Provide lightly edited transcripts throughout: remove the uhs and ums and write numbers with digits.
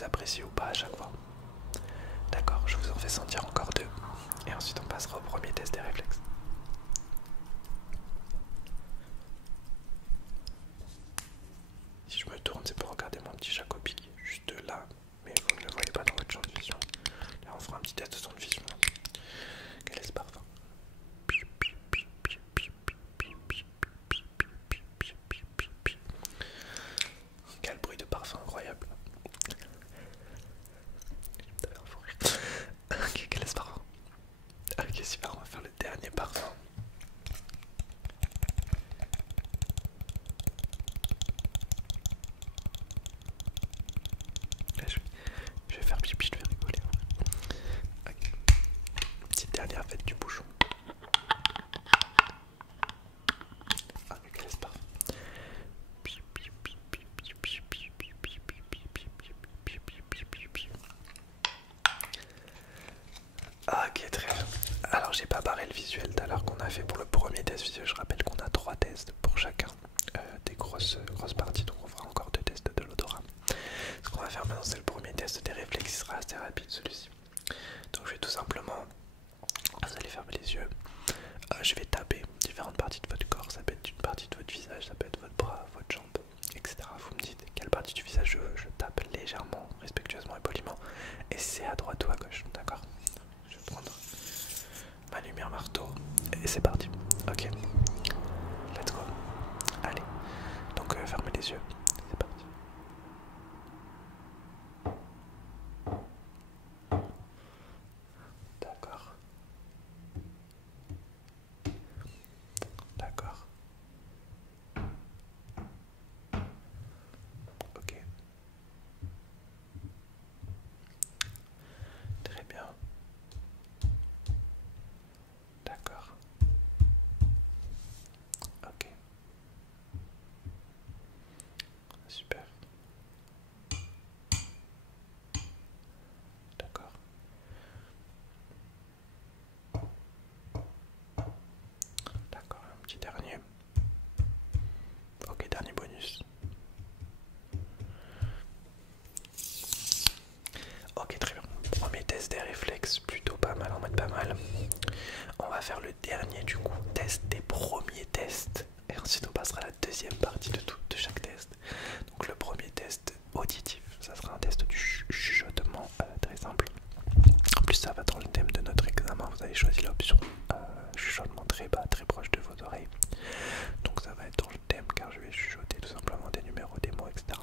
vous appréciez ou pas à chaque fois. D'accord, je vous en fais sentir encore deux. Et ensuite on passera au premier test des réflexes. Si je me tourne, c'est pour regarder mon petit Jacobi qui est juste là. Mais vous ne le voyez pas dans votre champ de vision. Là on fera un petit test de son de vision. Quel est ce parfum? Quel bruit de parfum incroyable. Ok, quel est ce parfum? Ok, super, on va faire le dernier parfum. Là, je vais faire pipi, je vais rigoler. Okay. Petite dernière fête du bouchon. Ah, mais quel est ce parfum? Ok, très bien. Alors, j'ai pas barré le visuel tout à l'heure qu'on a fait pour le premier test visuel. Je rappelle qu'on a 3 tests pour chacun des grosses parties. Donc, on fera encore 2 tests de l'odorat. Ce qu'on va faire maintenant, c'est le premier test des réflexes. Il sera assez rapide celui-ci. Donc, je vais tout simplement. Vous allez fermer les yeux. Je vais taper différentes parties de votre corps. Ça peut être une partie de votre visage, ça peut être votre bras, votre jambe, etc. Vous me dites quelle partie du visage je tape légèrement, respectueusement et poliment. Et c'est à droite ou à gauche, d'accord? Je vais prendre ma lumière marteau et c'est parti. Ok, let's go. Allez, donc fermez les yeux, c'est parti. D'accord. D'accord. Ok. Très bien. D'accord. Ok. Super. D'accord. D'accord, un petit dernier. Ok, dernier bonus. Ok, très bien. Premier test des réflexes, plutôt pas mal, en mode pas mal. On va faire le dernier du coup, test des premiers tests. Et ensuite on passera à la deuxième partie de chaque test. Donc le premier test auditif, ça sera un test du chuchotement très simple. En plus ça va dans le thème de notre examen, vous avez choisi l'option chuchotement très bas, très proche de vos oreilles. Donc ça va être dans le thème car je vais chuchoter tout simplement des numéros, des mots, etc.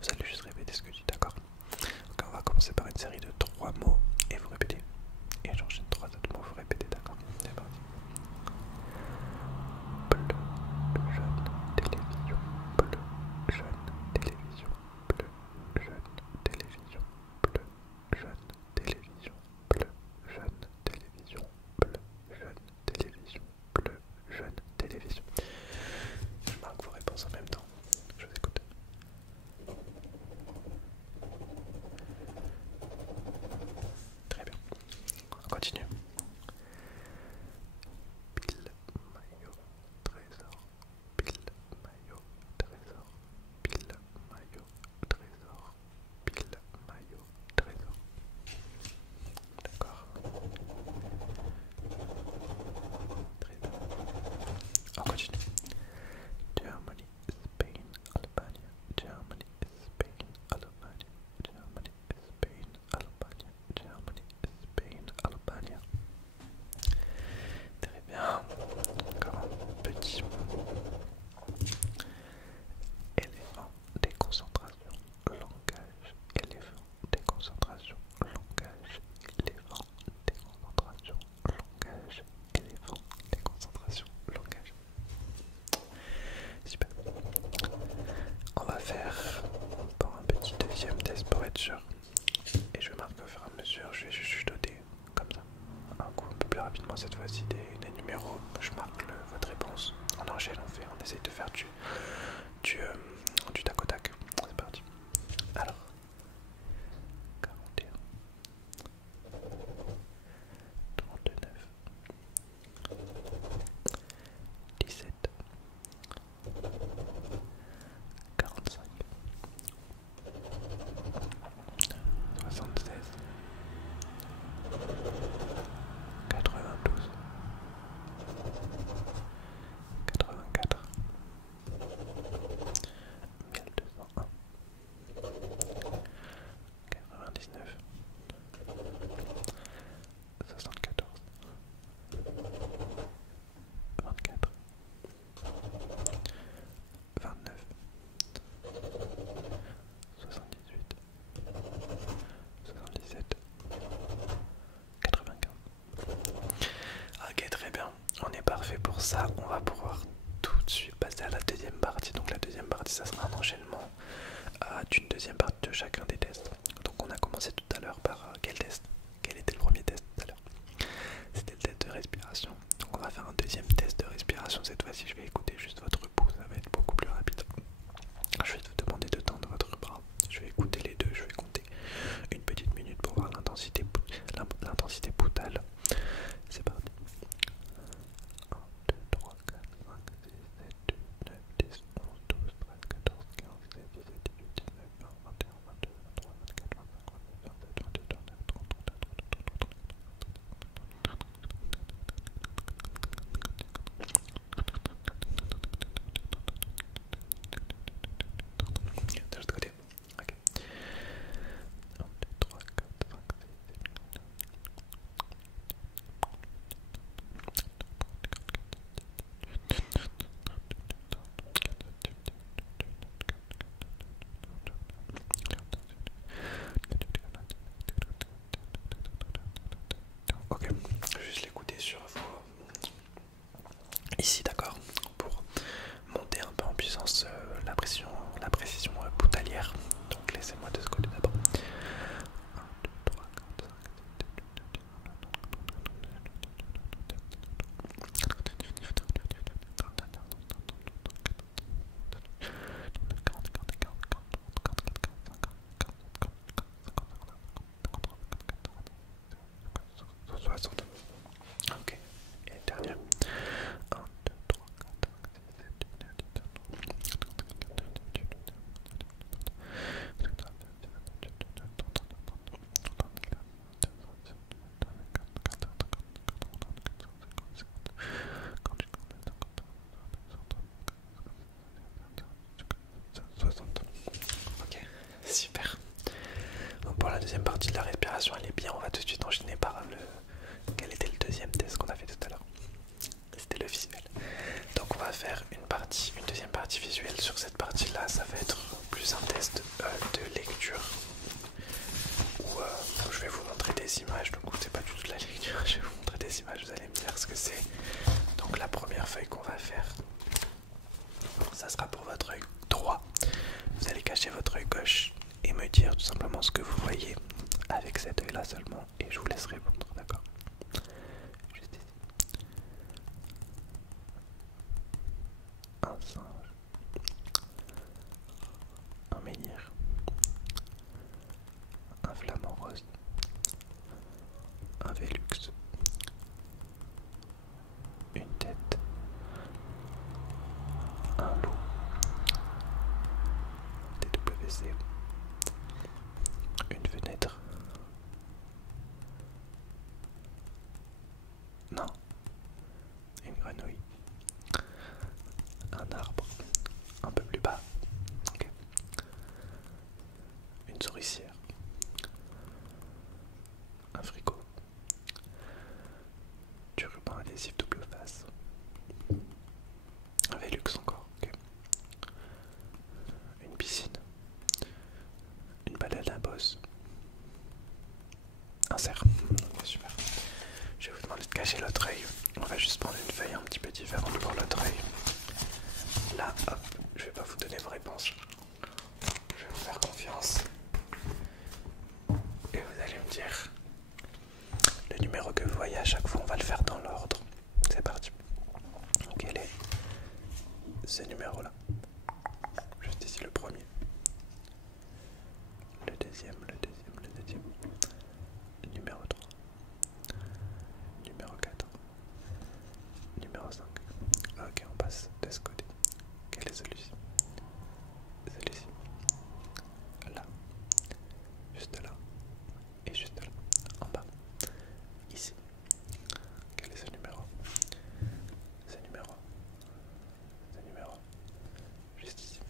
Vous allez juste répéter ce que je dis, d'accord? Donc on va commencer par une série de 3 mots et vous répétez. Et j'enchaîne 3 autres mots, vous répétez, d'accord? C'est parti. Bleu, jaune, télévision. Bleu, jaune, télévision. Bleu, jaune, télévision. Bleu, jaune, télévision. Bleu, jaune, télévision. Bleu, jaune, télévision. Bleu, jaune, télévision. Je marque vos réponses en même temps. Je vous écoute. Très bien. On continue. Pile, maillot, trésor. Pile, maillot, trésor. Pile, maillot, trésor. Pile, maillot, trésor. D'accord. Très bien. On continue. Germany, Spain, Albania. Germany, Spain, Albania. Germany, Spain, Albania. Germany, Spain, Albania. Très bien. Encore un petit éléphant, déconcentration, langage, éléphant, déconcentration, langage, éléphant, déconcentration, langage, éléphant, déconcentration, langage. Super. On va faire pour un petit deuxième test pour être sûr. Et je vais marquer au fur et à mesure, je vais juste chuchoter comme ça. Un coup un peu plus rapidement cette fois-ci des numéros. Je marque votre réponse. On enchaîne, on essaye de faire du tac au tac. C'est parti. Alors, 41, 39, 17, 45, pour ça, on va pouvoir tout de suite passer à la deuxième partie. Donc la deuxième partie, ça sera un enchaînement d'une deuxième partie de chacun des tests. Donc on a commencé tout à l'heure par quel test? Quel était le premier test tout à l'heure? C'était le test de respiration. Donc on va faire un deuxième test de respiration. Cette fois-ci, je vais écouter juste votre pouls, ça va être beaucoup plus rapide. Je vais vous demander de tendre votre bras. Je vais écouter les deux, je vais compter une petite minute pour voir l'intensité poutale. C'est parti. 1, 2, 3, 4, 5, 6, 7, 8, 9, 10, 11, 12, 13, 14, 15, 16, 17, 18, 19, 20, 21, 22, 23, 24, 25, 26, 27, 28, 29, 30, 31, de l'autre côté. Ok. 1, 2, 3, 4, 5, 6, 7, 8. Ok, je vais juste l'écouter sur vos... Ici, d'accord, pour monter un peu en puissance la précision poutalière. Donc laissez-moi 2 secondes d'abord. 1, 2, 3, 4, 5, 60. Ok, et dernière. 1, 2, 3, 4, 5, 6, 7, 8, 9, 10, 60. Ok, super. Donc pour la deuxième partie de la respiration, elle est bien. On va tout de suite enchaîner par le... Quel était le deuxième test qu'on a fait tout à l'heure? C'était le visuel. Donc on va faire une deuxième partie visuelle. Sur cette partie-là, ça va être plus un test de lecture. Où je vais vous montrer des images. Donc c'est pas du tout de la lecture. Je vais vous montrer des images. Vous allez me dire ce que c'est. Donc la première feuille qu'on va faire, ça sera pour votre œil droit. Vous allez cacher votre œil gauche et me dire tout simplement ce que vous voyez avec cet œil là seulement, et je vous laisse répondre, d'accord? Juste ici. Un singe, un menhir, un flamant rose, un Velux, une tête, un loup, TWC, une fenêtre, non, une grenouille, un arbre, un peu plus bas, okay. Une souricière, un fricot, du ruban adhésif double face, un Velux encore, okay. Une piscine, une balade à bosse, un cerf. Okay, super. Je vais vous demander de cacher l'autre œil. On va juste prendre une feuille un petit peu différente pour l'autre œil. Là, hop, je vais pas vous donner vos réponses. Je vais vous faire confiance. Et vous allez me dire le numéro que vous voyez à chaque fois. On va le faire dans l'ordre. C'est parti. Quel est ce numéro-là? Juste ici, le premier. Le deuxième, le deuxième, le deuxième. Numéro 3. Numéro 4. Numéro 5. Ok, on passe de ce côté. Quel est celui-ci? Celui-ci. Là. Juste là. Et juste là. En bas. Ici. Quel est ce numéro? Ce numéro. Ce numéro. Juste ici.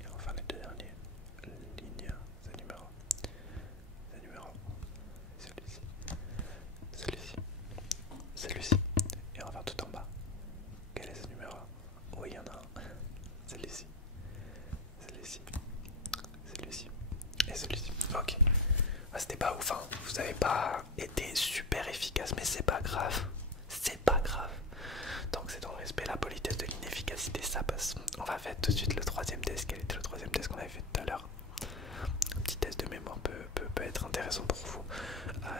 Et enfin les deux derniers. Ligne. Ce numéro. Ce numéro. Celui-ci. Celui-ci. Celui-ci. Et enfin tout en bas. Quel est ce numéro? Oui, il y en a un. Celui-ci. Celui-ci. Celui-ci. Et celui-ci. Ok. Ah, c'était pas ouf, hein. Vous avez pas été super efficace, mais c'est pas grave. C'est pas grave. Tant que c'est dans le respect ça passe. On va faire tout de suite le troisième test. Quel était le troisième test qu'on avait fait tout à l'heure? Un petit test de mémoire peut être intéressant pour vous.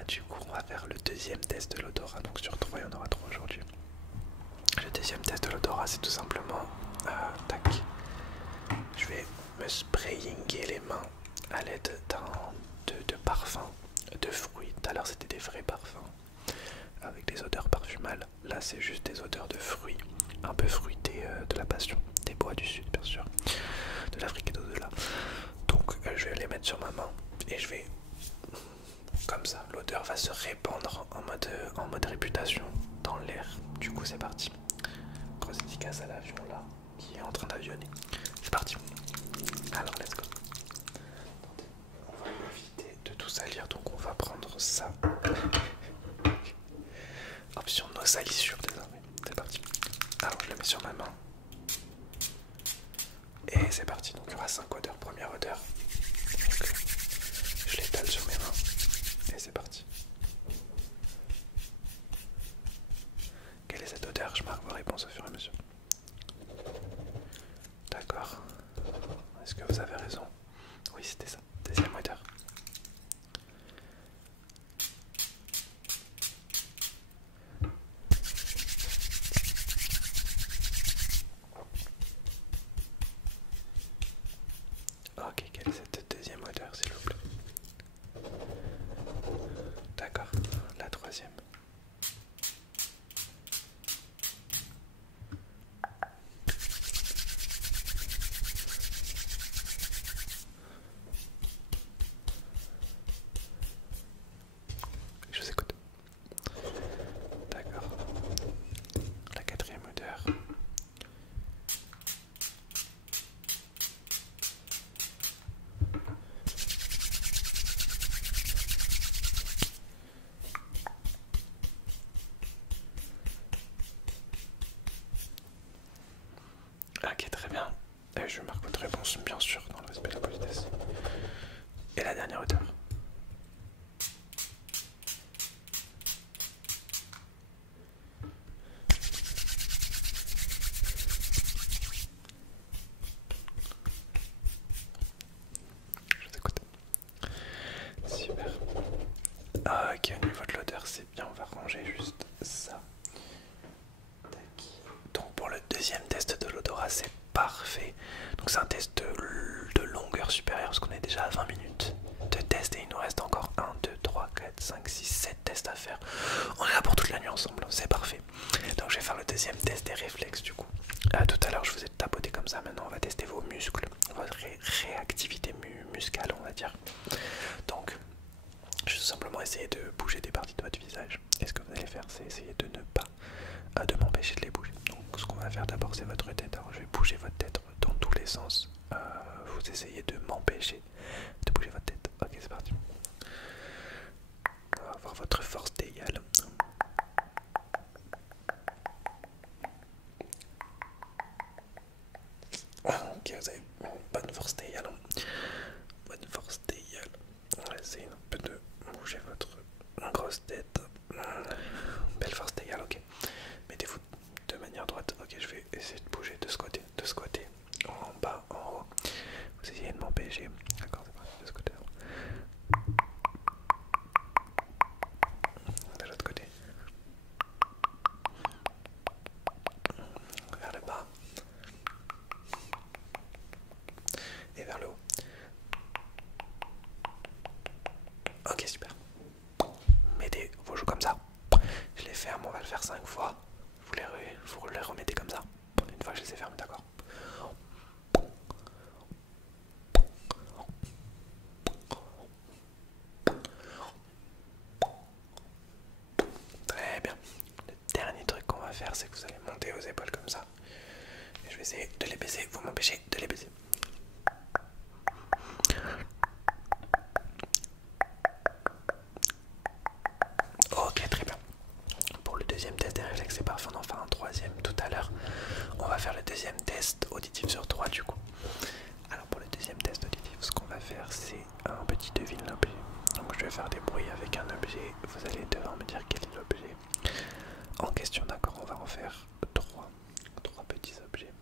Du coup, on va faire le deuxième test de l'odorat. Donc sur 3, il y en aura 3 aujourd'hui. Le deuxième test de l'odorat, c'est tout simplement... tac. Je vais me sprayinguer les mains à l'aide de parfums, de fruits. Tout à l'heure, c'était des vrais parfums avec des odeurs parfumales. Là, c'est juste des odeurs de fruits, un peu fruités, de la passion, des bois du sud, bien sûr, de l'Afrique et d'au-delà. Donc, je vais les mettre sur ma main et je vais... Comme ça, l'odeur va se répandre en mode réputation dans l'air. Du coup, c'est parti. Grosse dédicace à l'avion là, qui est en train d'avionner. C'est parti. Alors, let's go. On va éviter de tout salir, donc on va prendre ça. Option no salissure désormais. C'est parti. Alors, je le mets sur ma main. Et c'est parti. Donc, il y aura 5 odeurs. Première odeur. Donc, je l'étale sur mes mains. Et c'est parti. Quelle est cette odeur? Je marque vos réponses au fur et à mesure. D'accord. Est-ce que vous avez raison? Oui, c'était ça. Deuxième odeur. Ok, quelle est cette deuxième odeur, s'il vous plaît? D'accord. La troisième. Je vous écoute. D'accord. La quatrième odeur. Ok, très bien. Et je marque votre réponse, bien sûr, dans le respect de la politesse. Et la dernière odeur. Je vous écoute. Super. Ok, au niveau de l'odeur, c'est bien. On va ranger juste ça. Tac. Donc pour le deuxième test de l'odorat, c'est parfait. Donc c'est un test de longueur supérieure parce qu'on est déjà à 20 minutes de test et il nous reste encore 1, 2, 3, 4, 5, 6, 7 tests à faire. On est là pour toute la nuit ensemble, c'est parfait. Donc je vais faire le deuxième test des réflexes du coup. Tout à l'heure je vous ai tapoté comme ça, maintenant on va tester vos muscles, votre réactivité muscale on va dire. Donc je vais tout simplement essayer de bouger des parties de votre visage. Et ce que vous allez faire, c'est essayer de ne pas de m'empêcher de les bouger. Donc ce qu'on va faire d'abord, c'est votre tête. Alors je vais bouger votre tête dans tous les sens. Vous essayez de m'empêcher de bouger votre tête. Ok, c'est parti. On va voir votre force d'égale. Ok, vous avez une bonne force d'égale. Bonne force d'égale. On va essayer un peu de bouger votre grosse tête. Belle force d'égale, ok. Mettez-vous de manière droite. Ok, je vais essayer de bouger de ce côté, en bas, en haut. Vous essayez de m'empêcher. D'accord, c'est parti, de ce côté. De l'autre côté. Vers le bas. Et vers le haut. Ok, super. Mettez vos joues comme ça. Je les ferme, on va le faire 5 fois. Vous les remettez comme ça. Une fois que je les ai fermés, d'accord. Très bien. Le dernier truc qu'on va faire, c'est que vous allez monter vos épaules comme ça. Et je vais essayer de les baisser. Vous m'empêchez de les baisser. Ok, très bien. Pour le deuxième test des réflexes, c'est parfait. On en fera un troisième tout à l'heure. On va faire le deuxième test auditif sur 3 du coup. Alors pour le deuxième test auditif, ce qu'on va faire, c'est un petit devine l'objet. Donc je vais faire des bruits avec un objet. Vous allez devoir me dire quel est l'objet en question. D'accord, on va en faire 3 petits objets.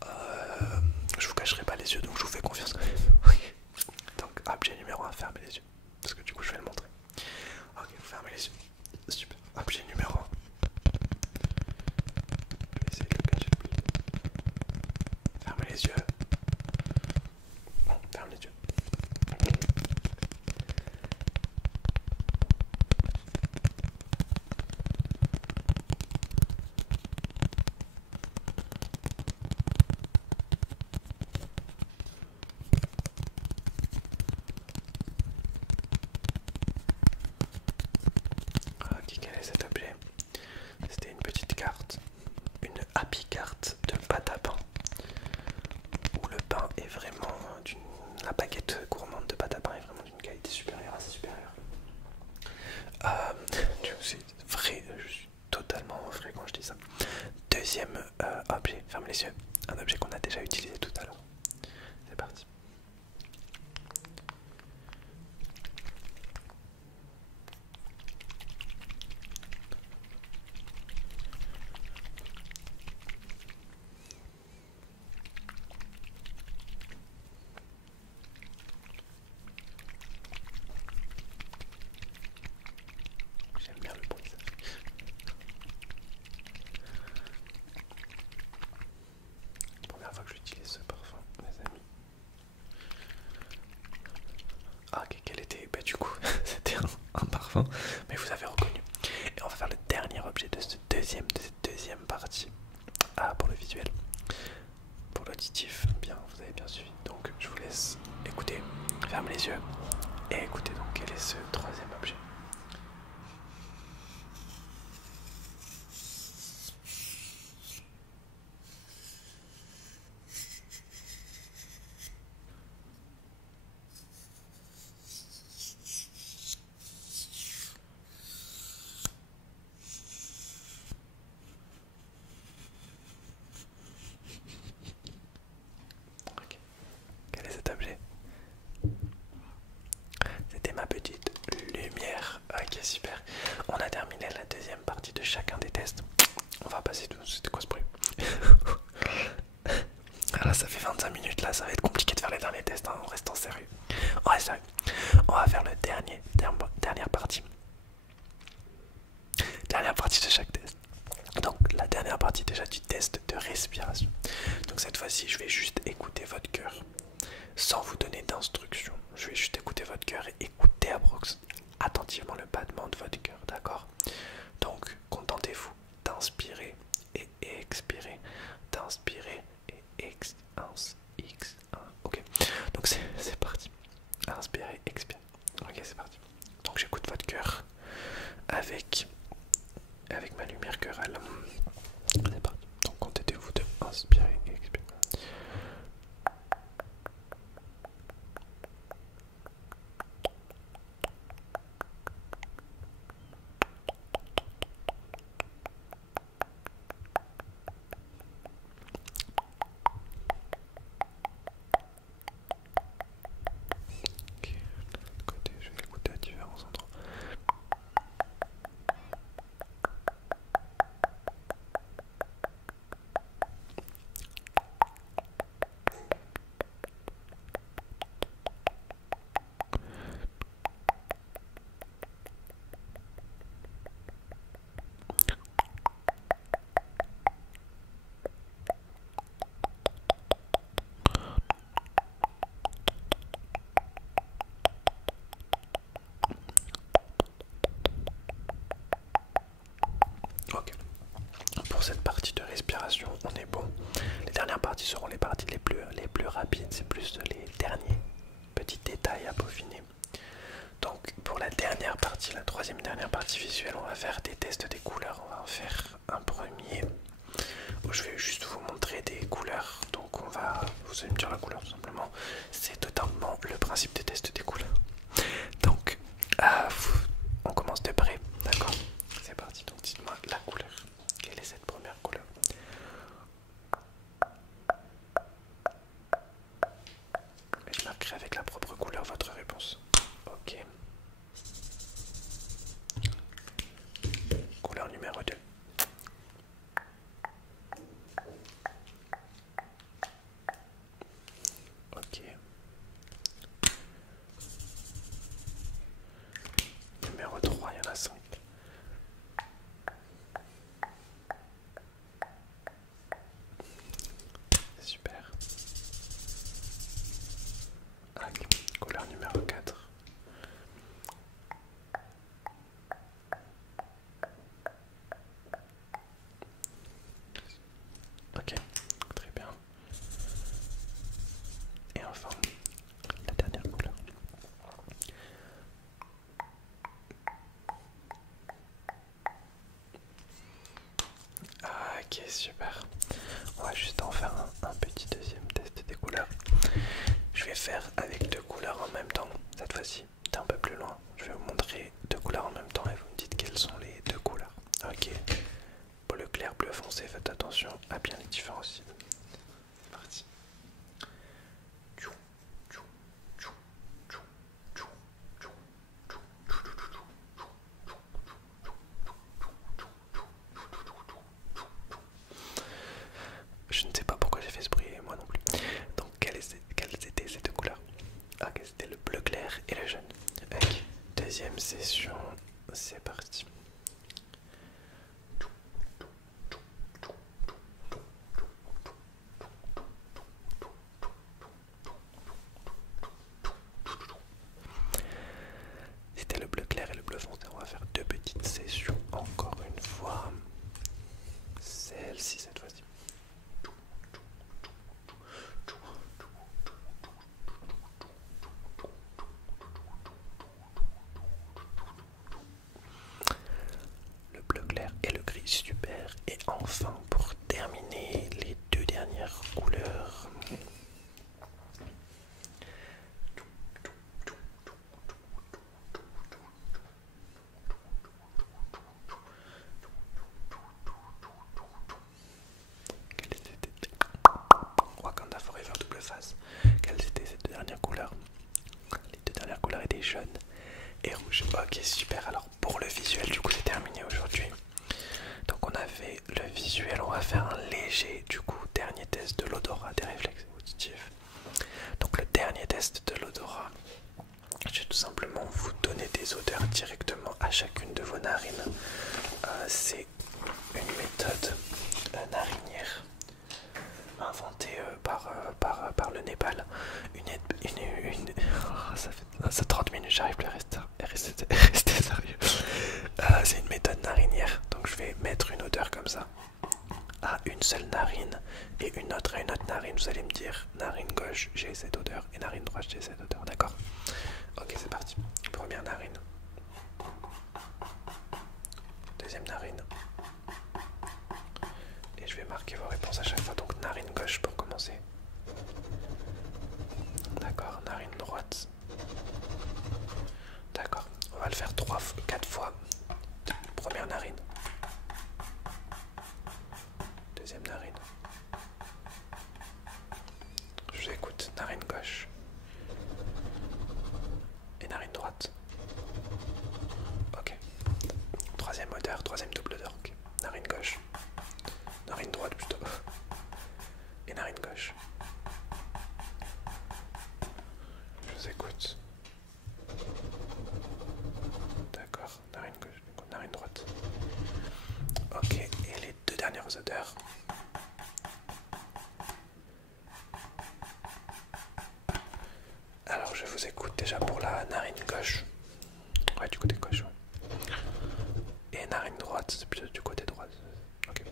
là. Je vous cacherai pas les yeux, donc je vous fais confiance quand même. Ok. Donc objet numéro 1, fermez les yeux. Parce que du coup je vais le montrer. Ok, vous fermez les yeux. Super. Objet numéro 1. Je vais essayer de le cacher le plus. Fermez les yeux. Bon, ferme les yeux. Ok, quel est cet objet? C'était une petite carte, une happy carte de pâte à pain, où le pain est vraiment d'une... La baguette gourmande de pâte à pain est vraiment d'une qualité supérieure, assez supérieure. C'est vrai, je suis totalement vrai quand je dis ça. Deuxième objet, ferme les yeux, un objet qu'on a déjà utilisé tout à l'heure. C'est parti. J'aime bien le bruit ça. Première fois que j'utilise ce parfum, mes amis. Ah, ok, quel était? Bah du coup, c'était un parfum, mais vous avez reconnu. Et on va faire le dernier objet de cette deuxième partie. Ah, pour le visuel. Pour l'auditif, bien, vous avez bien suivi. Donc je vous laisse écouter, fermez les yeux et écoutez donc quel est ce troisième objet. Ok. Quel est cet objet? C'était ma petite lumière. Ok, super. On a terminé la deuxième partie de chacun des tests. On va passer tout. C'était quoi ce bruit? Ah là, ça fait 25 minutes là, ça va être compliqué de faire les derniers tests, hein, en restant sérieux. On reste sérieux. On va faire le dernière partie. Dernière partie de chaque test. Donc la dernière partie déjà du test de respiration. Donc cette fois-ci, je vais juste écouter votre cœur sans vous donner d'instructions. Je vais juste écouter votre cœur et écouter attentivement le battement de votre cœur, d'accord? Donc contentez-vous d'inspirer et expirer, d'inspirer et expirer. Ok, donc c'est parti. Inspirez, expirez. Ok, c'est parti. Donc j'écoute votre cœur avec ma lumière chorale. C'est parti. Donc contentez-vous de inspirer et expirer. Ok, de l'autre côté, je vais l'écouter à différents endroits. Ok, pour cette partie de respiration, on est bon. Les dernières parties seront les parties les plus rapides, c'est plus les derniers petits détails à peaufiner. Donc pour la dernière partie, la troisième dernière partie visuelle, on va faire des tests des couleurs. On va en faire un premier où je vais juste vous montrer des couleurs. Donc vous allez me dire la couleur tout simplement. C'est totalement le principe des tests des couleurs. Donc on commence de près, d'accord? C'est parti, donc dites-moi la couleur. Quelle est cette première couleur? Et je marquerai avec la propre couleur votre réponse. Ok. Couleur numéro 2. super. On va juste en faire un petit deuxième test des couleurs. Je vais faire avec deux couleurs en même temps. Cette fois-ci, t'es un peu plus loin. Je vais vous montrer deux couleurs en même temps et vous me dites quelles sont les deux couleurs. Ok. Bleu clair, bleu foncé, faites attention à bien les différencier. C'est parti. Je ne sais pas pourquoi j'ai fait ce bruit, moi non plus. Donc quelles étaient ces deux couleurs? Ok, c'était le bleu clair et le jaune. Ok, deuxième session, c'est parti. C'était le bleu clair et le bleu foncé. On va faire deux petites sessions encore une fois. Celle-ci cette fois-ci. Le bleu clair et le gris, super. Et enfin, pour terminer, les deux dernières couleurs. Wakanda Forever double face. Quelles étaient ces deux dernières couleurs? Les deux dernières couleurs étaient jaune et rouge. Ok, super. Alors pour le visuel, du coup, c'est terminé aujourd'hui. Donc on a fait le visuel, on va faire un léger, du coup, dernier test de l'odorat des réflexes auditifs. Donc le dernier test de l'odorat, je vais tout simplement vous donner des odeurs directement à chacune de vos narines. C'est une méthode narinière inventée par le Népal. Ça fait 30 minutes, j'arrive plus à rester sérieux. C'est une méthode narinière, donc je vais mettre une odeur comme ça à une seule narine et une autre à une autre narine. Vous allez me dire narine gauche j'ai cette odeur et narine droite j'ai cette odeur, d'accord? Ok, c'est parti. Première narine, deuxième narine, et je vais marquer vos réponses à chaque fois. Donc narine gauche pour commencer, d'accord, narine droite, d'accord, on va le faire 4 fois. Première narine, deuxième narine, je vous écoute, narine gauche et narine droite. Ok, troisième odeur, troisième double odeur, okay. Narine gauche, narine droite plutôt, et narine gauche. Je vous écoute. D'accord, narine gauche, du coup, narine droite. Ok, et les deux dernières odeurs. Alors je vous écoute déjà pour la narine gauche. Ouais, du côté gauche. Ouais. Et narine droite, c'est plutôt du côté droit. Ok.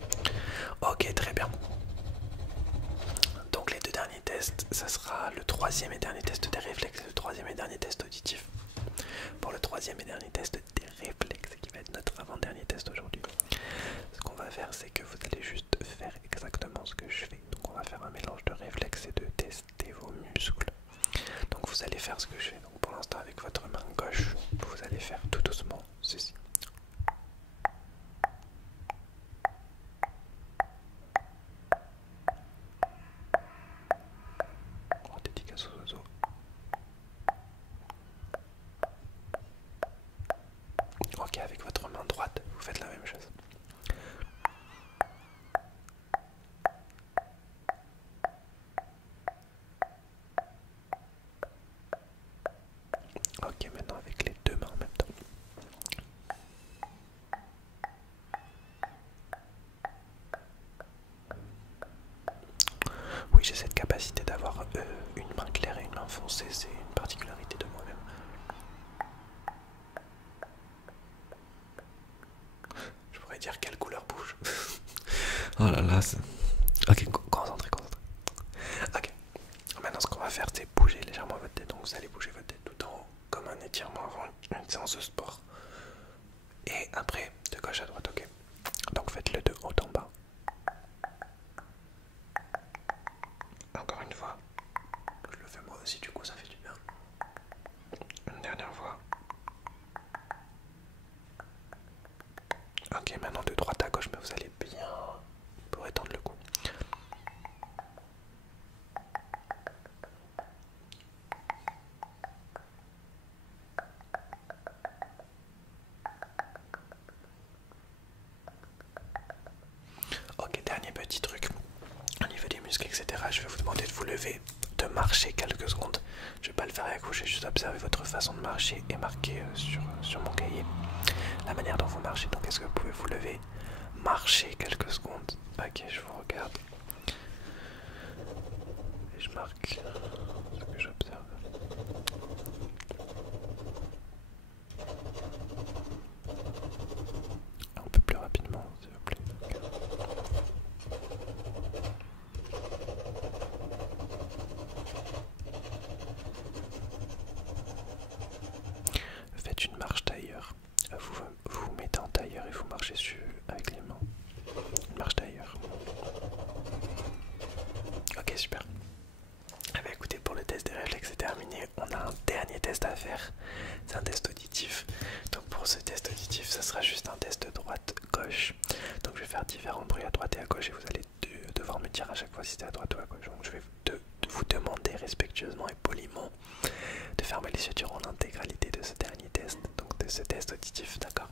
Ok, très bien. Donc les deux derniers tests, ça sera le troisième et dernier test des réflexes et le troisième et dernier test auditif. Pour le troisième et dernier test des réflexes, qui va être notre avant-dernier test aujourd'hui, ce qu'on va faire, c'est que vous allez juste faire exactement ce que je fais. Donc on va faire un mélange de réflexes et de tester vos muscles. Donc vous allez faire ce que je fais. Donc pour l'instant, avec votre main gauche, vous allez faire tout doucement ceci. Oh, dédicace aux oiseaux. Ok, avec votre main droite, vous faites la même chose. Ok, maintenant avec les deux mains en même temps. Oui, j'ai cette capacité d'avoir une main claire et une main foncée, c'est une particularité de moi-même. Je pourrais dire quelle couleur bouge. Oh là là, ok, concentrez. Ok, maintenant ce qu'on va faire, c'est bouger légèrement votre tête. Donc vous allez bouger votre tête tout en haut, comme un étirement avant une séance de sport. Et après, de gauche à droite, ok. Donc faites-le de haut en bas. aussi, du coup, ça fait du bien. Une dernière fois. Ok, maintenant de droite à gauche, mais vous allez bien pour étendre le cou. Ok, dernier petit truc. Au niveau des muscles, etc., je vais vous demander de vous lever, de marcher quelques secondes. Je vais pas le faire avec vous, je vais juste observer votre façon de marcher et marquer sur mon cahier la manière dont vous marchez. Donc, est-ce que vous pouvez vous lever, marcher quelques secondes? Ok, je vous regarde. Et je marque ce que j'observe. Un peu plus rapidement, s'il vous plaît. Faites une marche tailleur. Vous vous mettez en tailleur et vous marchez avec les mains. Une marche tailleur. Ok, super. Ah bah écoutez, pour le test des réflexes c'est terminé. On a un dernier test à faire. C'est un test auditif. Donc pour ce test auditif, ça sera juste un test droite-gauche. Donc je vais faire différents bruits à droite et à gauche et vous allez devoir me dire à chaque fois si c'est à droite ou à gauche. Donc je vais vous demander respectueusement et poliment de fermer les yeux durant l'intégralité de ce dernier test. Donc de ce test auditif, d'accord?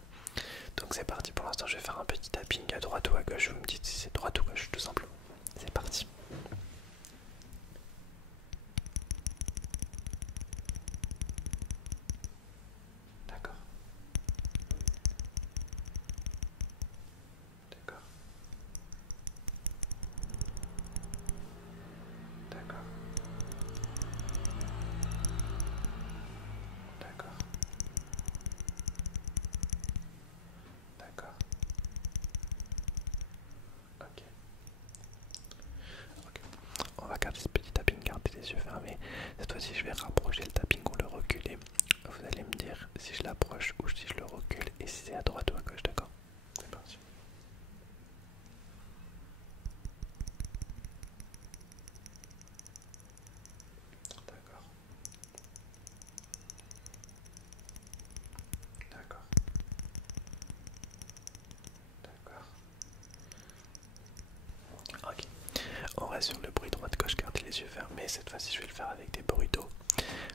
Donc c'est parti, pour l'instant je vais faire un petit tapping à droite ou à gauche. Vous me dites si c'est droite ou gauche, tout simplement. C'est parti. D'accord. D'accord. D'accord. D'accord. D'accord. Ok. Ok. On va garder ce petit tapping, garder les yeux fermés. Cette fois-ci, je vais rapprocher le tapping ou le reculer. Vous allez me dire si je l'approche ou si je le recule et si c'est à droite ou à gauche, d'accord? C'est parti. D'accord. D'accord. D'accord. Ok. On reste sur le bruit droite-gauche, gardez les yeux fermés. Cette fois-ci, je vais le faire avec des bruits d'eau.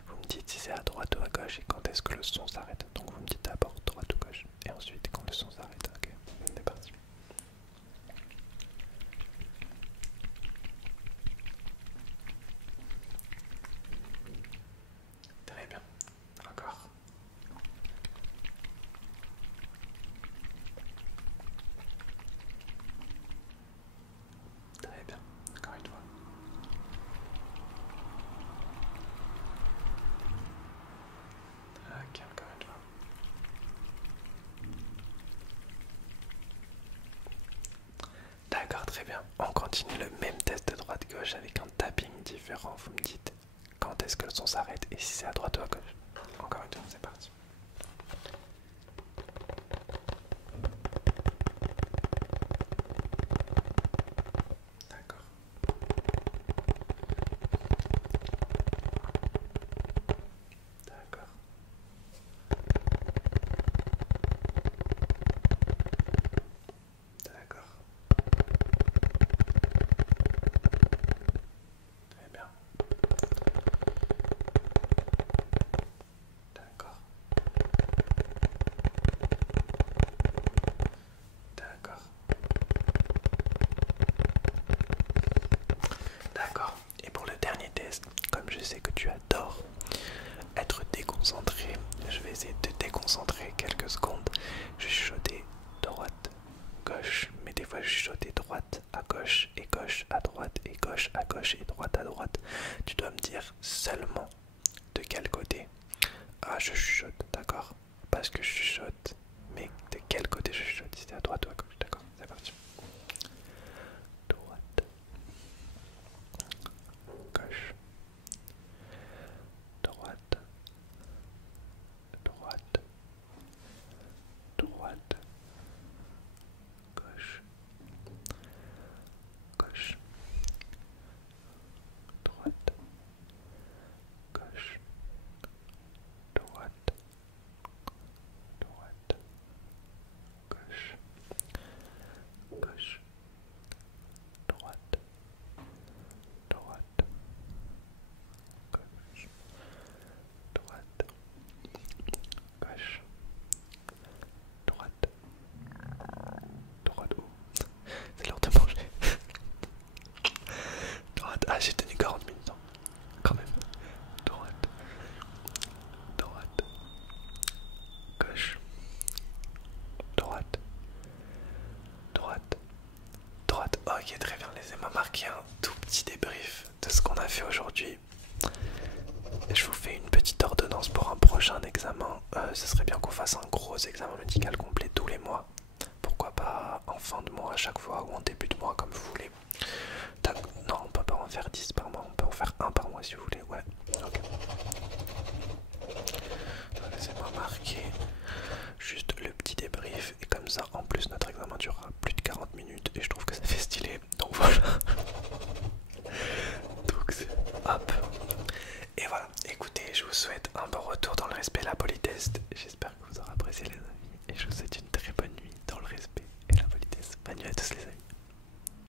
Vous me dites si c'est à droite ou à gauche et quand est-ce que le son s'arrête. Donc vous me dites d'abord droite ou gauche et ensuite quand le son s'arrête. Ok, c'est parti. Très bien. Encore. Très bien. Encore une fois. Ok, encore une fois. D'accord, très bien. On continue le même test de droite-gauche avec un tapping différent. Vous me dites quand est-ce que le son s'arrête et si c'est à droite ou à gauche. Encore une fois, c'est parti. D'accord. D'accord. D'accord. Très bien. D'accord. D'accord. D'accord. Et pour le dernier test, comme je sais que tu adores être déconcentré, je vais essayer de te déconcentrer quelques secondes. Je vais chuchoter droite, gauche, mais des fois je chuchoter droite à gauche et gauche à droite et gauche à gauche et droite à droite. Tu dois me dire seulement de quel côté. Ah, je chuchote, d'accord? Parce que je chuchote, mais de quel côté je chuchote? Si c'est à droite ou à gauche, d'accord? C'est parti. Droite, gauche, droite, droite, droite, gauche, gauche, droite, faire 10 par mois, on peut en faire un par mois si vous voulez, ouais. Ok. Laissez-moi marquer juste le petit débrief et comme ça en plus notre examen durera plus de 40 minutes et je trouve que ça fait stylé, donc voilà. Donc hop. Et voilà, écoutez, je vous souhaite un bon retour dans le respect et la politesse. J'espère